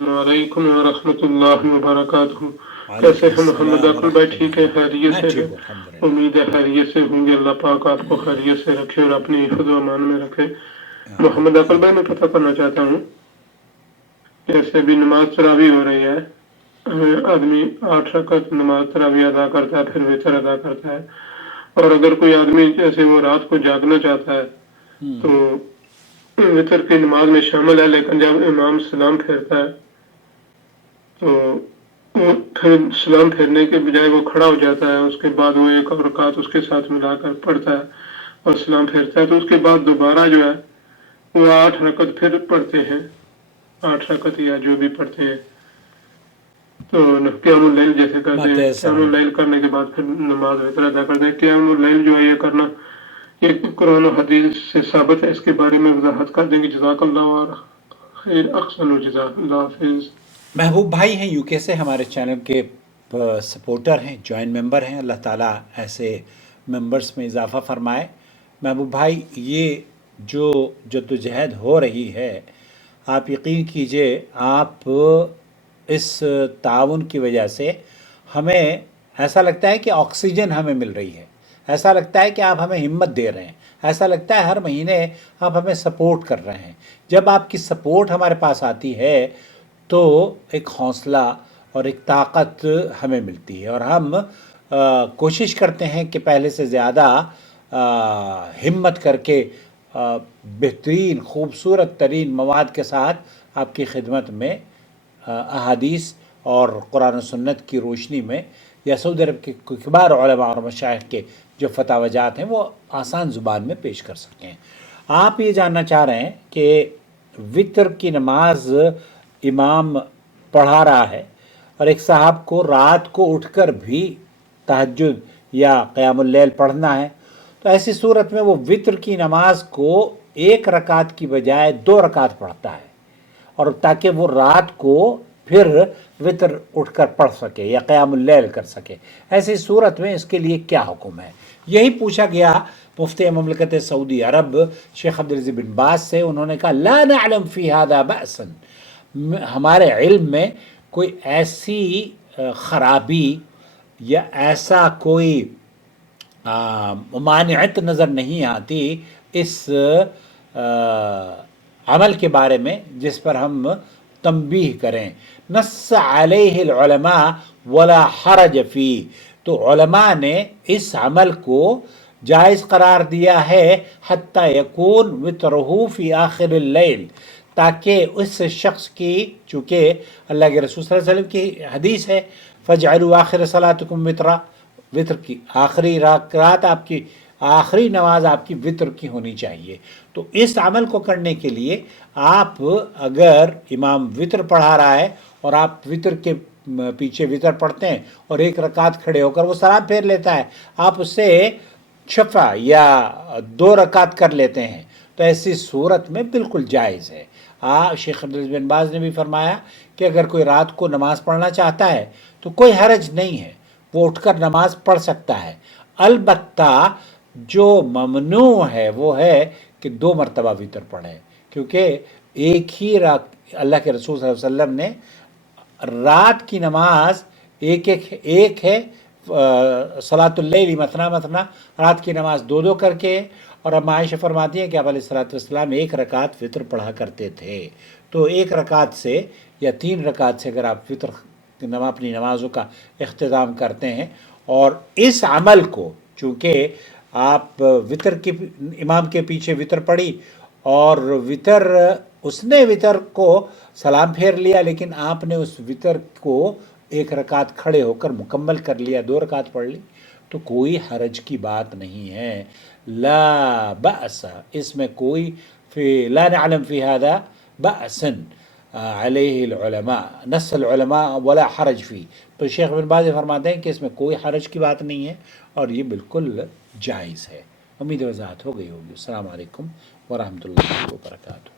وعلیکم ورحمۃ اللہ وبرکاتہ۔ کیسے وعلیکم ہیں محمد السلام عقل بھائی؟ ورحمۃ ٹھیک ہے، اللہ۔ خیریت میں سے ٹھیک ہے؟ ہوں الحمدللہ۔ امید ہے خیریت سے ہوں گے۔ اللہ پاک آپ کو خیریت سے رکھے اور اپنی حفظ و امان میں رکھے۔ آمین محمد عقل بھائی، آمین۔ میں پتہ کرنا چاہتا ہوں، جیسے ابھی نماز تراویح ہو رہی ہے، آدمی 8 رکعت نماز تراویح ادا کرتا ہے، پھر وتر ادا کرتا ہے، اور اگر کوئی آدمی جیسے وہ رات کو جاگنا چاہتا ہے تو وتر کی نماز میں شامل ہے، لیکن جب امام سلام پھیرتا ہے تو وہ پھر سلام پھیرنے کے بجائے وہ کھڑا ہو جاتا ہے، اس کے بعد وہ ایک اور رکعت اس کے ساتھ ملا کر پڑھتا ہے اور سلام پھیرتا ہے، تو اس کے بعد دوبارہ جو ہے وہ 8 رکعت پھر پڑھتے ہیں، 8 رکعت یا جو بھی پڑھتے ہیں، تو قیام اللیل جیسے ما کہتے ہیں، تيسر قیام من اللیل کرنے کے بعد پھر نماز وتر ادا کرتے ہیں۔ قیام اللیل جو ہے یہ کرنا یہ قرآن و حدیث سے ثابت ہے، اس کے بارے میں وضاحت کر دیں گے؟ جزاک اللہ اور خیر احسن و جزاک اللہ حافظ۔ محبوب بھائی ہیں یو کے سے، ہمارے چینل کے سپورٹر ہیں، جوائن ممبر ہیں۔ اللہ تعالیٰ ایسے ممبرس میں اضافہ فرمائے۔ محبوب بھائی، یہ جو جدوجہد ہو رہی ہے، آپ یقین کیجئے آپ اس تعاون کی وجہ سے ہمیں ایسا لگتا ہے کہ آکسیجن ہمیں مل رہی ہے، ایسا لگتا ہے کہ آپ ہمیں ہمت دے رہے ہیں، ایسا لگتا ہے ہر مہینے آپ ہمیں سپورٹ کر رہے ہیں۔ جب آپ کی سپورٹ ہمارے پاس آتی ہے تو ایک حوصلہ اور ایک طاقت ہمیں ملتی ہے، اور ہم کوشش کرتے ہیں کہ پہلے سے زیادہ ہمت کر کے بہترین خوبصورت ترین مواد کے ساتھ آپ کی خدمت میں احادیث اور قرآن و سنت کی روشنی میں یا سعودی عرب کے کبار علماء اور مشائخ کے جو فتاوی جات ہیں وہ آسان زبان میں پیش کر سکیں۔ آپ یہ جاننا چاہ رہے ہیں کہ وتر کی نماز امام پڑھا رہا ہے اور ایک صاحب کو رات کو اٹھ کر بھی تہجد یا قیام اللیل پڑھنا ہے، تو ایسی صورت میں وہ وتر کی نماز کو 1 رکعت کی بجائے 2 رکعت پڑھتا ہے، اور تاکہ وہ رات کو پھر وتر اٹھ کر پڑھ سکے یا قیام اللیل کر سکے۔ ایسی صورت میں اس کے لیے کیا حکم ہے؟ یہی پوچھا گیا مفتی مملکت سعودی عرب شیخ عبدالعزیز بن باز سے۔ انہوں نے کہا لا نعلم فی هذا بأسا، ہمارے علم میں کوئی ایسی خرابی یا ایسا کوئی ممانعت نظر نہیں آتی اس عمل کے بارے میں جس پر ہم تنبیہ کریں۔ نص علیہ العلماء ولا حرج فی، تو علماء نے اس عمل کو جائز قرار دیا ہے حتی یکون وترہ فی آخر اللیل، تاکہ اس شخص کی، چونکہ اللہ کے رسول صلی اللہ علیہ وسلم کی حدیث ہے فجعلوا آخر صلاتکم وترا، وطر کی آخری رات آپ کی آخری نماز آپ کی وطر کی ہونی چاہیے۔ تو اس عمل کو کرنے کے لیے آپ اگر امام وطر پڑھا رہا ہے اور آپ وطر کے پیچھے وطر پڑھتے ہیں اور 1 رکعت کھڑے ہو کر وہ سلام پھیر لیتا ہے، آپ اس سے شفع یا 2 رکعت کر لیتے ہیں، تو ایسی صورت میں بالکل جائز ہے۔ شیخ عبدالعزیز بن باز نے بھی فرمایا کہ اگر کوئی رات کو نماز پڑھنا چاہتا ہے تو کوئی حرج نہیں ہے، وہ اٹھ کر نماز پڑھ سکتا ہے۔ البتہ جو ممنوع ہے وہ ہے کہ 2 مرتبہ وتر پڑھے، کیونکہ ایک ہی اللہ کے رسول صلی اللہ علیہ وسلم نے رات کی نماز ایک ہے صلاۃ اللیل مثنا مثنا، رات کی نماز 2 کر کے، اور اب عائشہ فرماتی ہیں کہ آپ علیہ الصلوۃ والسلام 1 رکعت وتر پڑھا کرتے تھے۔ تو 1 رکعت سے یا 3 رکعت سے اگر آپ وتر اپنی نمازوں کا اختتام کرتے ہیں، اور اس عمل کو چونکہ آپ وتر کی امام کے پیچھے وتر پڑھی اور وتر اس نے وتر کو سلام پھیر لیا، لیکن آپ نے اس وتر کو 1 رکعت کھڑے ہو کر مکمل کر لیا، 2 رکعت پڑھ لی، تو کوئی حرج کی بات نہیں ہے۔ لا بأس، اس میں کوئی لا نعلم فی هذا بأسا علیہ العلماء، نص العلماء ولا حرج فی، تو شیخ بن باز فرماتے ہیں کہ اس میں کوئی حرج کی بات نہیں ہے اور یہ بالکل جائز ہے۔ امید وضاحت ہو گئی ہوگی۔ السلام علیکم ورحمۃ اللہ وبرکاتہ۔